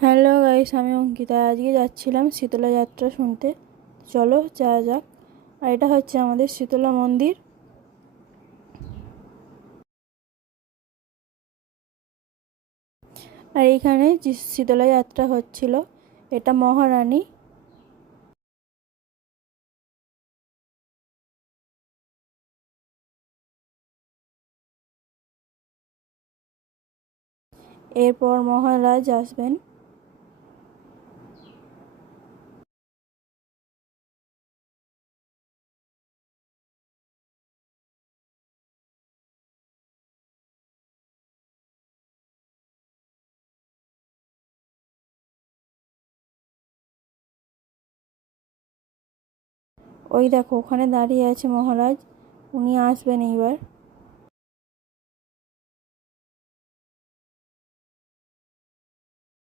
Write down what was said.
Hello guys, আমি অঙ্কিতা। আজকে যাচ্ছিলাম শীতলা যাত্রা শুনতে। চলো যাওয়া যাক। আর এটা হচ্ছে আমাদের শীতলা মন্দির। আর এইখানে যে শীতলা যাত্রা হচ্ছিল, এটা মহারানী। এরপর মহারাজ আসবেন। ওই দেখো, ওখানে দাঁড়িয়ে আছে মহারাজ। উনি আসবেন এইবার।